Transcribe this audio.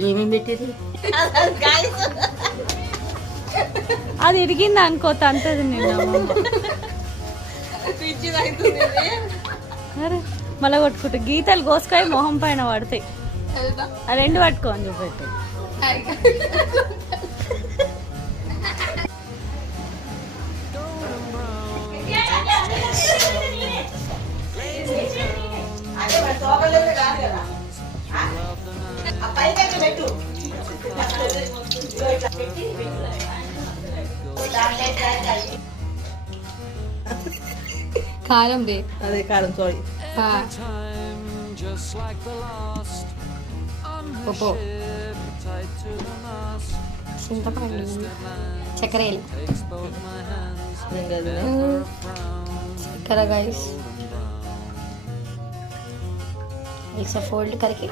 ఏమేమి పెట్టేది అది ఇరిగింది అనుకో తంతది నిన్న అరే మళ్ళీ కొట్టుకుంటా గీతలు కోసుకాయ మొహం పైన పడతాయి ఆ రెండు పట్టుకోని చూపెట్టు కారం రే అదే కారం సారీ పప్పు చింతపండు చక్కెర చక్కెర గైస్ ఇట్స్ ఫోల్డ్ కరికి